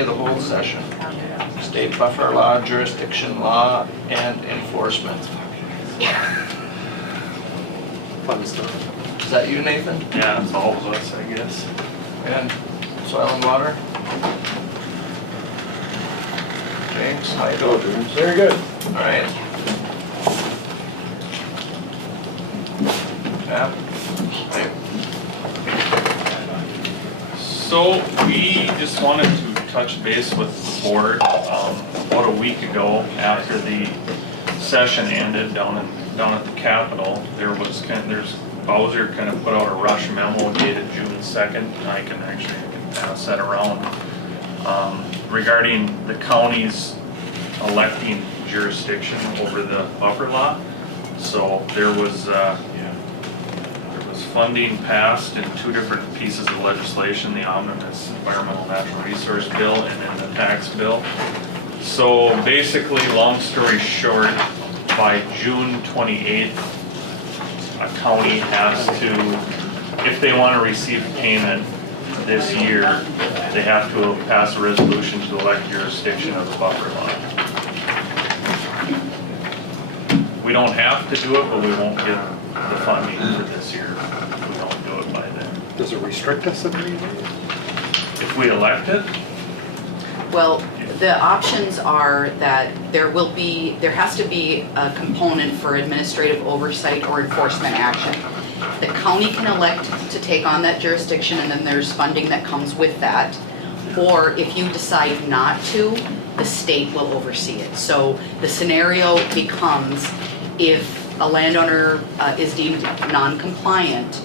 of the whole session. State buffer law, jurisdiction law, and enforcement. Fun stuff. Is that you, Nathan? Yeah, it's all of us, I guess. And soil and water? James, how you doing? Very good. All right. Yeah. Hey. So we just wanted to touch base with the board about a week ago after the session ended down at the Capitol. There's Bowser kind of put out a rush memo dated June 2nd, and I can pass that around regarding the county's electing jurisdiction over the buffer lot. So there was funding passed in two different pieces of legislation, the omnibus environmental natural resource bill and then the tax bill. So basically, long story short, by June 28th, a county has to, if they want to receive payment this year, they have to pass a resolution to elect jurisdiction of the buffer lot. We don't have to do it, but we won't get the funding for this year if we don't do it by then. Does it restrict us in any way? If we elect it, Well, the options are that there has to be a component for administrative oversight or enforcement action. The county can elect to take on that jurisdiction, and then there's funding that comes with that. Or if you decide not to, the state will oversee it. So the scenario becomes, if a landowner is deemed non-compliant,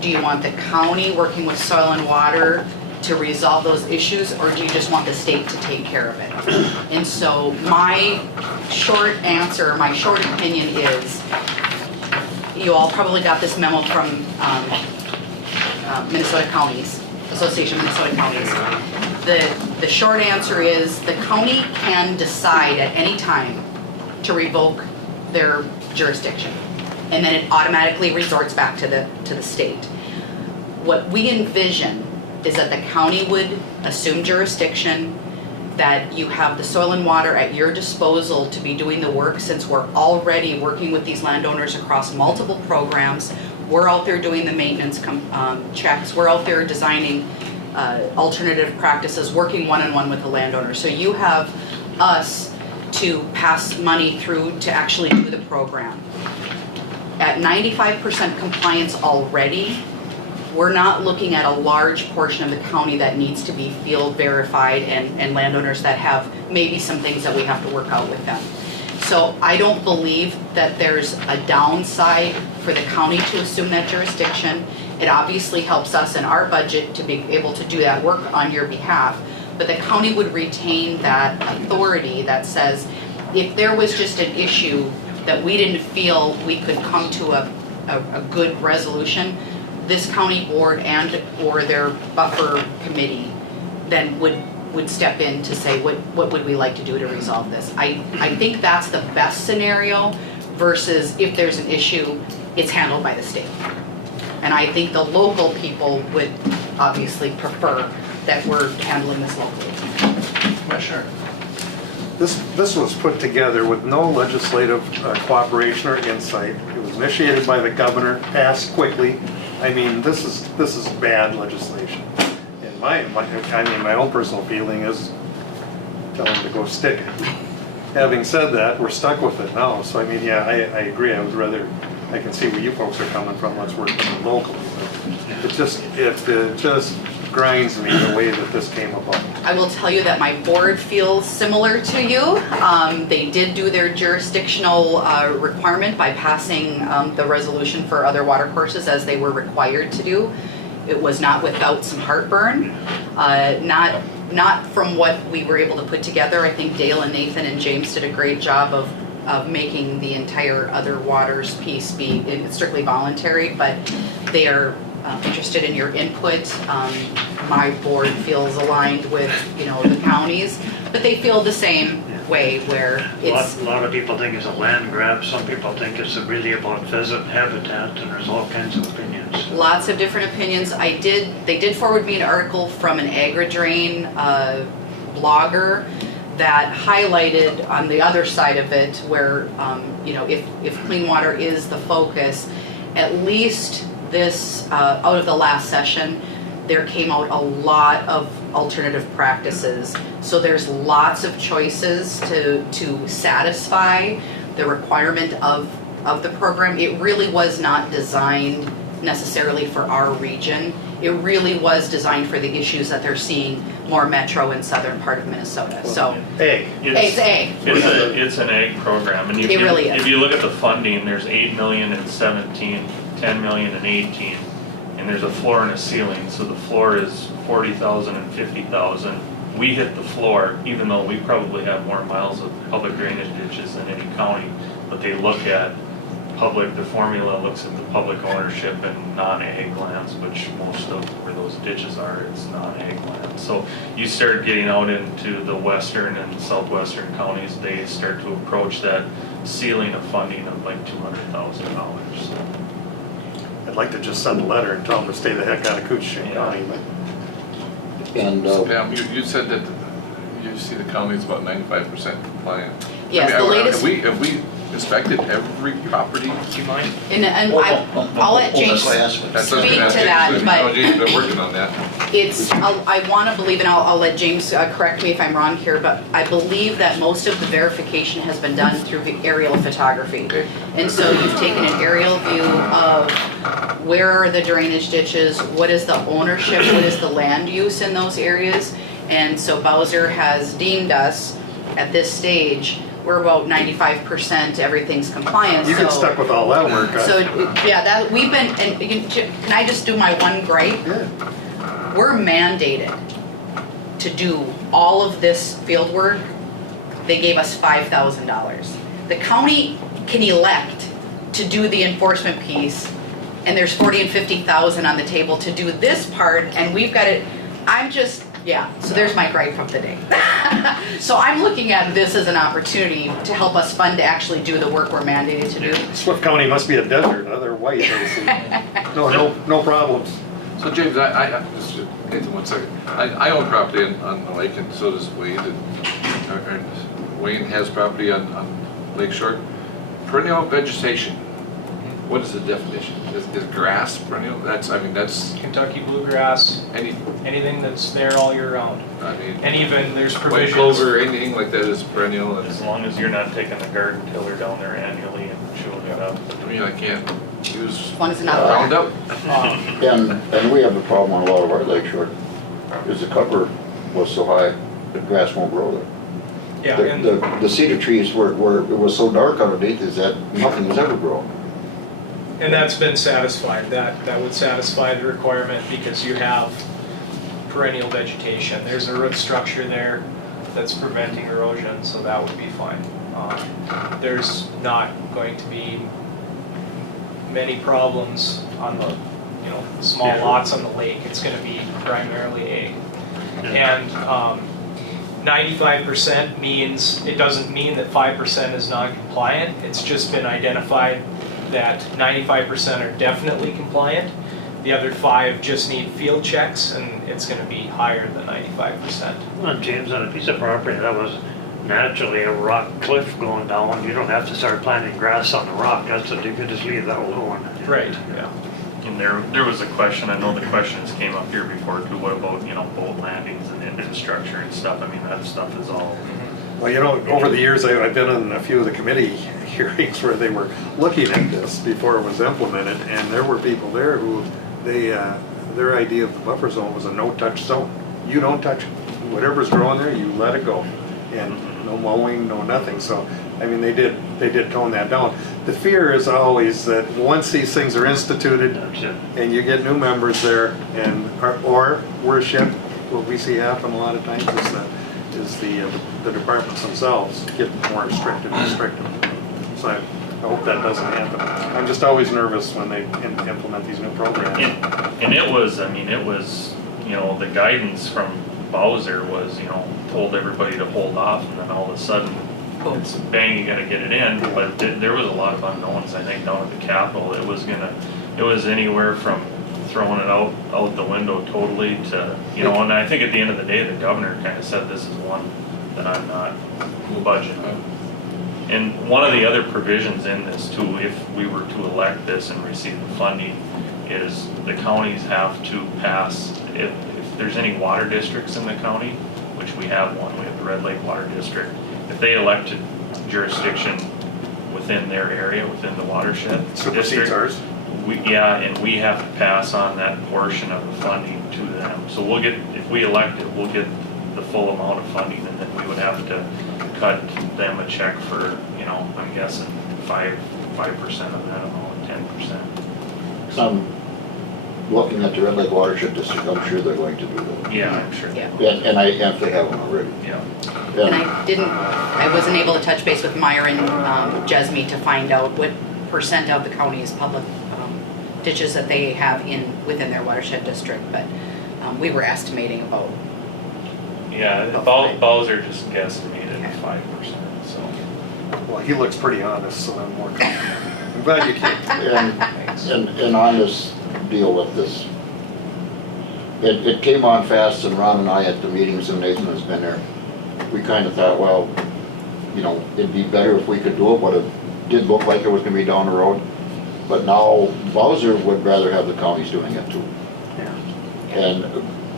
do you want the county working with soil and water to resolve those issues, or do you just want the state to take care of it? And so my short answer, my short opinion is, you all probably got this memo from Minnesota Counties, Association of Minnesota Counties. The short answer is the county can decide at any time to revoke their jurisdiction, and then it automatically resorts back to the state. What we envision is that the county would assume jurisdiction, that you have the soil and water at your disposal to be doing the work, since we're already working with these landowners across multiple programs. We're out there doing the maintenance checks. We're out there designing alternative practices, working one-on-one with the landowner. So you have us to pass money through to actually do the program. At 95% compliance already, we're not looking at a large portion of the county that needs to be field verified and landowners that have maybe some things that we have to work out with them. So I don't believe that there's a downside for the county to assume that jurisdiction. It obviously helps us in our budget to be able to do that work on your behalf, but the county would retain that authority that says, if there was just an issue that we didn't feel we could come to a good resolution, this county board and or their buffer committee then would step in to say, what would we like to do to resolve this? I think that's the best scenario, versus if there's an issue, it's handled by the state. And I think the local people would obviously prefer that we're handling this locally. Commissioner. This was put together with no legislative cooperation or insight. It was initiated by the governor, passed quickly. I mean, this is bad legislation. And my own personal feeling is tell them to go stick it. Having said that, we're stuck with it now. So I mean, yeah, I agree. I would rather, I can see where you folks are coming from. Let's work with it locally. But it just grinds me the way that this came about. I will tell you that my board feels similar to you. They did do their jurisdictional requirement by passing the resolution for other water courses, as they were required to do. It was not without some heartburn. Not from what we were able to put together. I think Dale and Nathan and James did a great job of making the entire other waters piece be strictly voluntary, but they are interested in your input. My board feels aligned with the counties, but they feel the same way, where it's a lot of people think it's a land grab. Some people think it's really about pheasant habitat, and there's all kinds of opinions. Lots of different opinions. They did forward me an article from an Agri-Drain blogger that highlighted on the other side of it where, you know, if clean water is the focus, at least this, out of the last session, there came out a lot of alternative practices. So there's lots of choices to satisfy the requirement of the program. It really was not designed necessarily for our region. It really was designed for the issues that they're seeing more metro and southern part of Minnesota. So Ag. it's ag. It's an ag program, and It really is. if you look at the funding, there's 8 million in 17, 10 million in 18, and there's a floor and a ceiling. So the floor is 40,000 and 50,000. We hit the floor, even though we probably have more miles of public drainage ditches than any county. But they look at public, the formula looks at the public ownership and non-ag lands, which most of where those ditches are, it's non-ag land. So you start getting out into the western and southwestern counties, they start to approach that ceiling of funding of like $200,000. So. I'd like to just send a letter and tell them to stay the heck out of Koochiching County, but And Yeah, you said that you see the county's about 95% compliant. Yes, the latest. Have we inspected every property? Do you mind? And I'll let James speak to that, but James been working on that. it's, I want to believe, and I'll let James correct me if I'm wrong here, but I believe that most of the verification has been done through aerial photography. Okay. And so you've taken an aerial view of where are the drainage ditches, what is the ownership, what is the land use in those areas. And so Bowser has deemed us at this stage, we're about 95%, everything's compliant. you get So- stuck with all that work. So, yeah, that, we've been, and can I just do my one gripe? Yeah. We're mandated to do all of this field work. They gave us $5,000. The county can elect to do the enforcement piece, and there's 40 and 50,000 on the table to do this part, and we've got it, I'm just, yeah, so there's my gripe of the day. So I'm looking at this as an opportunity to help us fund to actually do the work we're mandated to do. Swift County must be a desert, huh? They're white, I see. No problems. So James, I just, Nathan, 1 second. I own property on the lake, and so does Wayne, and Wayne has property on Lake Shore. Perennial vegetation, what is the definition? Is grass perennial? That's Kentucky bluegrass, any, anything that's there all year round. I mean, And even there's white provisions. clover, anything like that is perennial. As long as you're not taking the garden tiller down there annually and chewing it up. I mean, I can't use One is another. Roundup. and we have the problem on a lot of our lake shore, is the cover was so high, the grass won't grow there. Yeah, and The cedar trees were it was so dark underneath is that nothing was ever growing. that's been satisfied. That would satisfy the requirement because you have perennial vegetation. There's a root structure there that's preventing erosion, so that would be fine. There's not going to be many problems on the, small lots on the lake. It's going to be primarily ag. And 95% means, it doesn't mean that 5% is non-compliant. It's just been identified that 95% are definitely compliant. The other 5 just need field checks, and it's going to be higher than 95%. Well, James, on a piece of property that was naturally a rock cliff going down, you don't have to start planting grass on the rock. That's what you could just leave that alone. Right, yeah. And there was a question, I know the questions came up here before too, what about, boat landings and infrastructure and stuff? I mean, that stuff is all. Well, over the years, I've been on a few of the committee hearings where they were looking at this before it was implemented, and there were people there who, their idea of the buffer zone was a no-touch zone. You don't touch it. Whatever's growing there, you let it go. And no mowing, no nothing. So, I mean, they did tone that down. The fear is always that once these things are instituted and you get new members there, or worship, what we see happen a lot of times is the departments themselves get more restricted and restricted. So I hope that doesn't happen. I'm just always nervous when they implement these new programs. And it was, the guidance from Bowser was, told everybody to hold off, and then all of a sudden, it's bang, you gotta get it in. But there was a lot of unknowns, I think, down at the Capitol. It was anywhere from throwing it out the window totally to, you know, and I think at the end of the day, the governor kind of said this is one that I'm not budgeting. And one of the other provisions in this too, if we were to elect this and receive the funding, is the counties have to pass, if there's any water districts in the county, which we have one, we have the Red Lake Water District, if they elected jurisdiction within their area, within the watershed Supersedes district, ours. and we have to pass on that portion of the funding to them. So we'll get, if we elect it, we'll get the full amount of funding, and then we would have to cut them a check for, you know, I'm guessing 5% of that amount, 10%. Looking at the Red Lake Watershed District, I'm sure they're going to do that. Yeah, I'm sure. Yeah. And if they haven't already. Yeah. And I wasn't able to touch base with Myron Jesme to find out what percent of the county's public ditches that they have within their watershed district, but we were estimating about. Yeah, Bowser just guesstimated 5%, so. Well, he looks pretty honest, so I'm more confident. I'm glad you came. And on this deal with this, it came on fast, and Ron and I at the meetings, and Nathan has been there, we kind of thought, well, you know, it'd be better if we could do it, but it did look like it was gonna be down the road. But now Bowser would rather have the counties doing it too. And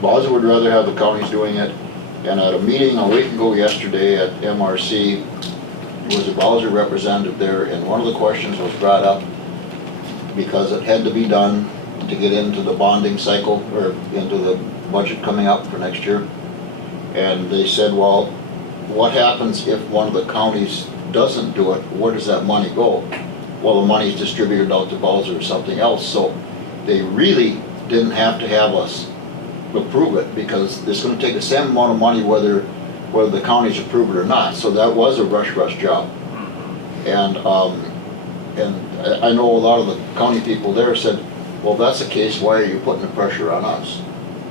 Bowser would rather have the counties doing it. And at a meeting a week ago yesterday at MRC, was a Bowser representative there, and one of the questions was brought up because it had to be done to get into the bonding cycle, or into the budget coming up for next year. And they said, well, what happens if one of the counties doesn't do it? Where does that money go? Well, the money is distributed out to Bowser or something else. So they really didn't have to have us approve it, because it's going to take the same amount of money whether the counties approve it or not. So that was a rush job. And I know a lot of the county people there said, well, if that's the case, why are you putting the pressure on us?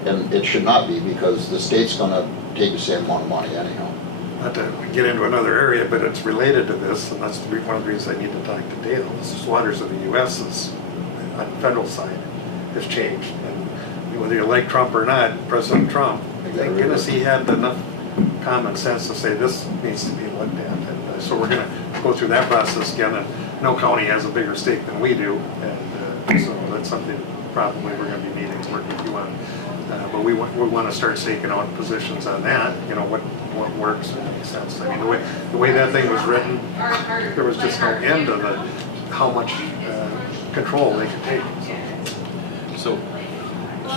And it should not be, because the state's going to take the same amount of money anyhow. Not to get into another area, but it's related to this, and that's one of the reasons I need to talk to Dale. The waters of the U.S. is, on the federal side, has changed. And whether you like Trump or not, President Trump, thank goodness he had enough common sense to say this needs to be looked at. And so we're going to go through that process again. And no county has a bigger stake than we do, and so that's something probably we're going to be needing to work with you on. But we want to start staking out positions on that. You know, what works and makes sense. I mean, the way that thing was written, there was just no end to how much control they could take. So,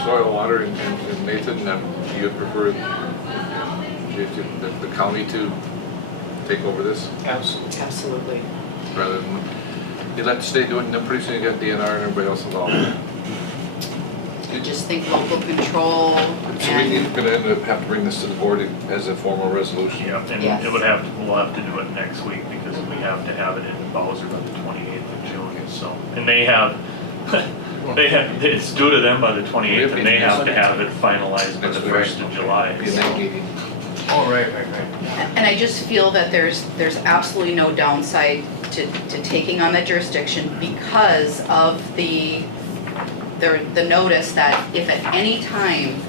soil, water, and Nathan, do you prefer the county to take over this Absolutely. rather than you let the state do it, and then pretty soon you got DNR and everybody else involved? I just think local control So we're going to have to bring this to the board as a formal resolution. Yeah, and Yes. we'll have to do it next week, because we have to have it in Bowser by the 28th of June, so. And they have, it's due to them by the 28th, and they have to have it finalized by the 1st of July. Be a night meeting. Oh, right. And I just feel that there's absolutely no downside to taking on that jurisdiction, because of the notice that if at any time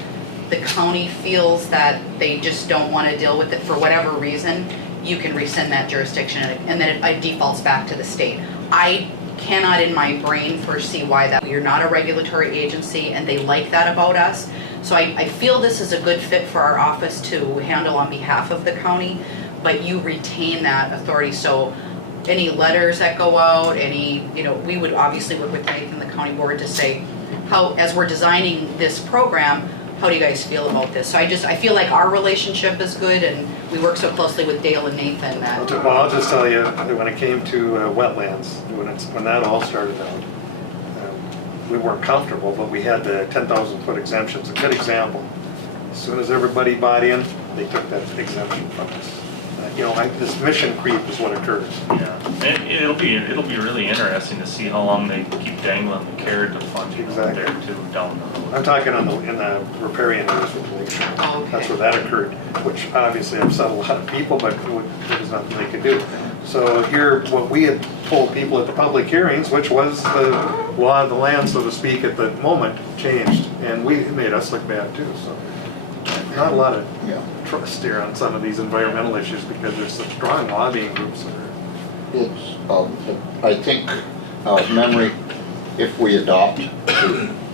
the county feels that they just don't want to deal with it for whatever reason, you can rescind that jurisdiction, and then it defaults back to the state. I cannot in my brain foresee why that. You're not a regulatory agency, and they like that about us. So I feel this is a good fit for our office to handle on behalf of the county, but you retain that authority. So any letters that go out, we would obviously work with Nathan, the county board, to say, as we're designing this program, how do you guys feel about this? So I feel like our relationship is good, and we work so closely with Dale and Nathan that. Well, I'll just tell you, when it came to wetlands, when that all started out, we weren't comfortable, but we had the 10,000-foot exemptions. A good example. As soon as everybody bought in, they took that exemption from us. This mission creep is what occurs. Yeah, and it'll be really interesting to see how long they keep dangling the carrot of funding out there too, down the road. I'm talking in the riparian areas with Lakeshore. Oh, okay. That's where that occurred, which obviously upset a lot of people, but there was nothing they could do. So here, what we had told people at the public hearings, which was the law of the land, so to speak, at the moment, changed. And it made us look bad too, so. Not a lot of Yeah. trust here on some of these environmental issues because there's such strong lobbying groups that are. It's, I think, memory, if we adopt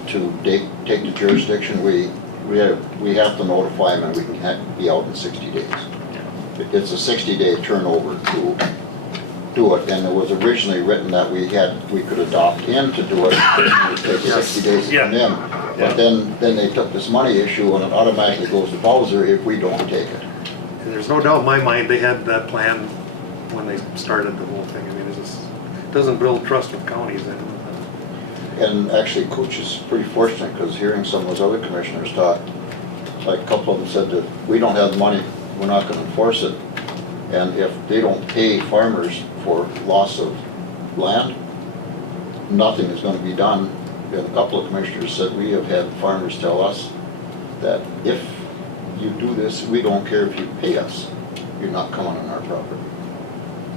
to take the jurisdiction, we have to notify them and we can be out in 60 days. It's a 60-day turnover to do it, and it was originally written that we could adopt in to do it, and it would take 60 days to come in. But then they took this money issue and it automatically goes to Bowser if we don't take it. And there's no doubt in my mind, they had that plan when they started the whole thing. I mean, it doesn't build trust with counties then. And actually, Cooch is pretty fortunate, because hearing some of those other commissioners talk, like a couple of them said that we don't have the money, we're not gonna enforce it. And if they don't pay farmers for loss of land, nothing is gonna be done. And a couple of commissioners said, we have had farmers tell us that if you do this, we don't care if you pay us, you're not coming on our property.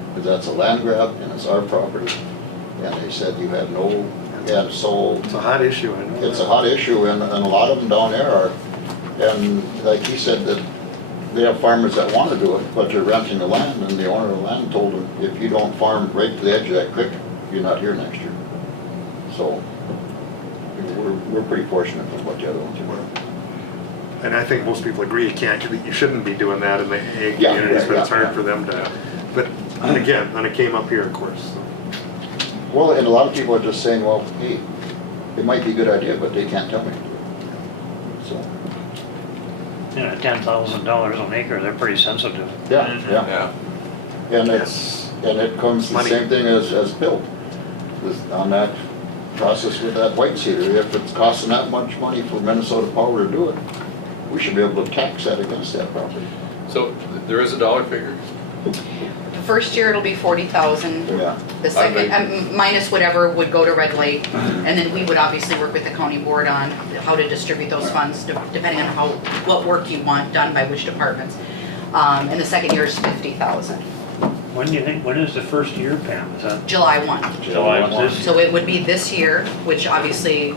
Because that's a land grab and it's our property. And they said you have no, and so. It's a hot issue, I know. It's a hot issue, and a lot of them down there are, and like he said, that they have farmers that want to do it, but they're renting the land, and the owner of the land told them, if you don't farm right to the edge of that creek, you're not here next year. So, we're pretty fortunate with what the other ones are. And I think most people agree you shouldn't be doing that in the ag Yeah, communities, but it's yeah, hard yeah. for them to. But again, when it came up here, of course. So. Well, and a lot of people are just saying, well, hey, it might be a good idea, but they can't tell me. So, Yeah, $10,000 an acre, they're pretty sensitive. yeah, yeah. Yeah. And it comes the Money. same thing as Bill, on that process with that white cedar. If it's costing that much money for Minnesota Power to do it, we should be able to tax that against that property. So there is a dollar figure. The first year it'll be 40,000. Yeah. The second, minus whatever would go to Red Lake, and then we would obviously work with the county board on how to distribute those funds, depending on what work you want done by which departments. And the second year is 50,000, When is the first year, Pam? Is that July 1. July 1. So it would be this year, which obviously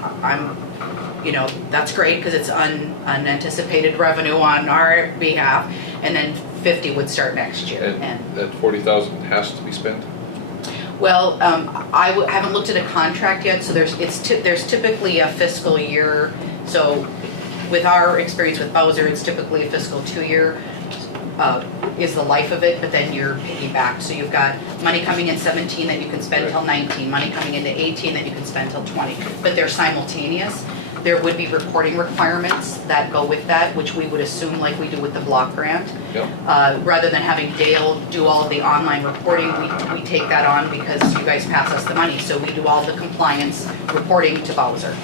that's great because it's unanticipated revenue on our behalf, and then 50 would start next year. And that 40,000 has to be spent? Well, I haven't looked at a contract yet, so there's typically a fiscal year. So with our experience with Bowser, it's typically a fiscal 2-year is the life of it, but then you're piggybacked. So you've got money coming in 17 that you can spend till 19, money coming into 18 that you can spend till 20, but they're simultaneous. There would be reporting requirements that go with that, which we would assume like we do with the block grant. Yep. Rather than having Dale do all of the online reporting, we take that on because you guys pass us the money. So we do all the compliance reporting to Bowser.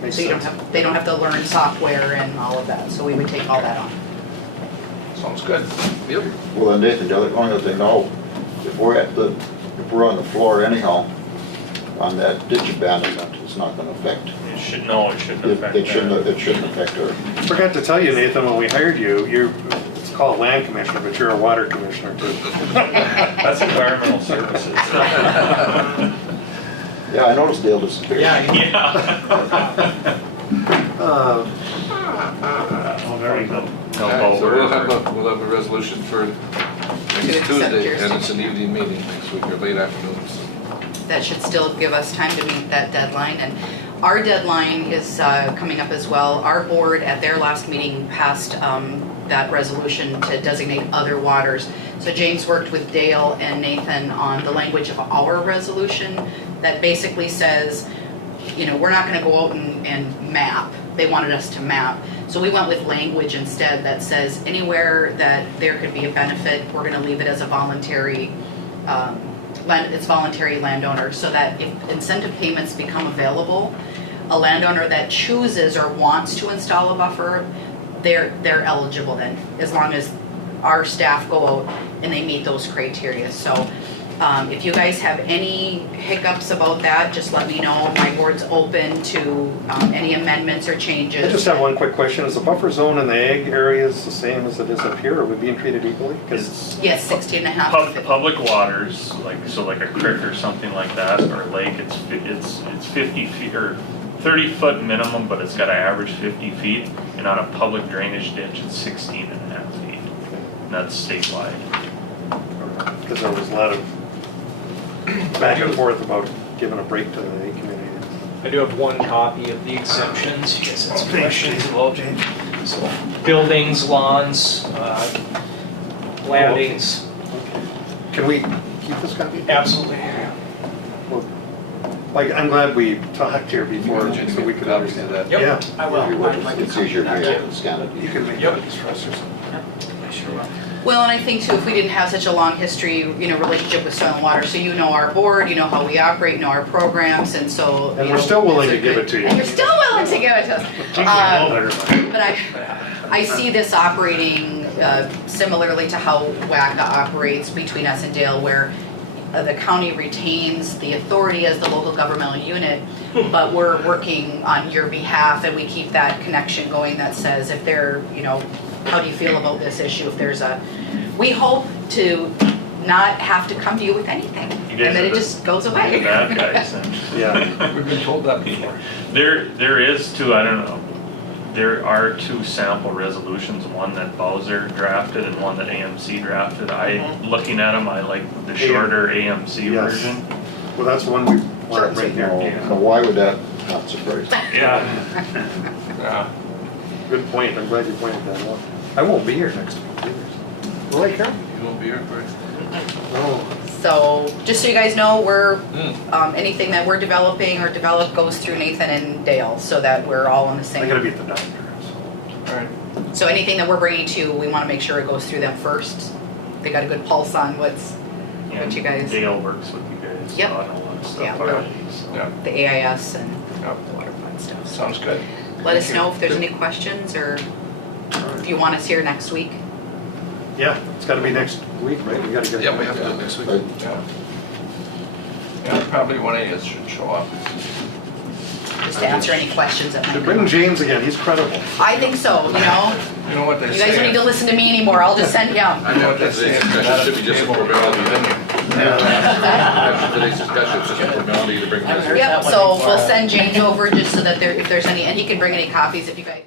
Makes So sense. they don't have to learn software and all of that. So we would take all that on. Sounds good. Yep. Well, and Nathan, the only other thing, now, if we're on the floor anyhow, on that ditch abandonment, it's not gonna affect. It shouldn't affect It shouldn't affect her. Forgot to tell you, Nathan, when we hired you, it's called land commissioner, but you're a water commissioner too. That's environmental services. Yeah, I noticed Dale disappeared. Yeah. Oh, there you go. No, Alright, so we'll have Bowser. we'll have a resolution for To next accept Tuesday, yours. and it's an evening meeting next week, or late afternoon. So. That should still give us time to meet that deadline. And our deadline is coming up as well. Our board at their last meeting passed that resolution to designate other waters. So James worked with Dale and Nathan on the language of our resolution that basically says, we're not going to go out and map. They wanted us to map. So we went with language instead that says anywhere that there could be a benefit, we're going to leave it as a voluntary it's voluntary landowner, so that if incentive payments become available, a landowner that chooses or wants to install a buffer, they're eligible then, as long as our staff go out and they meet those criteria. So If you guys have any hiccups about that, just let me know. My board's open to any amendments or changes. I just have one quick question. Is the buffer zone in the ag area the same as it is up here? Are we being treated equally? 'Cause Yes, 60 and a half. Public waters, like a creek or something like that, or a lake, it's 50 feet, or 30-foot minimum, but it's gotta average 50 feet. And on a public drainage ditch, it's 16 and a half feet. And that's statewide. Because there was a lot of back and forth about giving a break to the ag community. I do have one copy of the exemptions, you guys had some questions about. So, buildings, lawns, landings, Can we keep this copy? absolutely. Well, like, I'm glad we talked here before, Jenny, so we could copies understand of that. Yep. Yeah, I will. You would, I'd like it's to easier copy to that. scan it. you can make Yep. copies for us or something. I sure will. Well, and I think too, if we didn't have such a long history, relationship with soil and water, so you know our board, you know how we operate, you know our programs, and so. And we're still willing to give it to you. And you're still willing to give it to us. You can know better. But I see this operating similarly to how WACA operates between us and Dale, where the county retains the authority as the local governmental unit, but we're working on your behalf, and we keep that connection going that says if they're, how do you feel about this issue? If there's we hope to not have to come to you with anything, You guys and then are it the- just goes The away. bad guys. And Yeah. We've been told that before. There is two, I don't know, there are two sample resolutions, one that Bowser drafted and one that AMC drafted. Looking at them, I like the shorter AMC Yes. version. Well, that's one we want right Now, here. now why would that not surprise you? Yeah. Yeah. Good point. I'm glad you pointed that out. I won't be here next week either. Will I, Carol? You won't be here for it? No. So, just so you guys know, we're, anything that we're developing or develop goes through Nathan and Dale, so that we're all on the I gotta same. be at the doctor, so. All right. So anything that we're bringing to you, we wanna make sure it goes through them first. They got a good pulse on what's, And you guys- Dale works with you guys Yep. on a lot of stuff Yeah. already, so. Yeah, the AIS and yeah, the water fund stuff. So sounds good. let us know if there's any questions, or if you want us here next week. Yeah, it's gotta be next week, right? We gotta get it. Yeah, we have to do it next week. Right. Yeah. Yeah, probably one of you should show up. Just to answer any questions that might come Bring up. James again, he's credible. I think so, You know what they You say? guys don't need to listen to me anymore, I'll just send him. I know what they say. Discussion should be just a formality. After today's discussion, it's just a formality to bring this. Yep, so we'll send James over just so that if there's any, and he can bring any copies if you guys.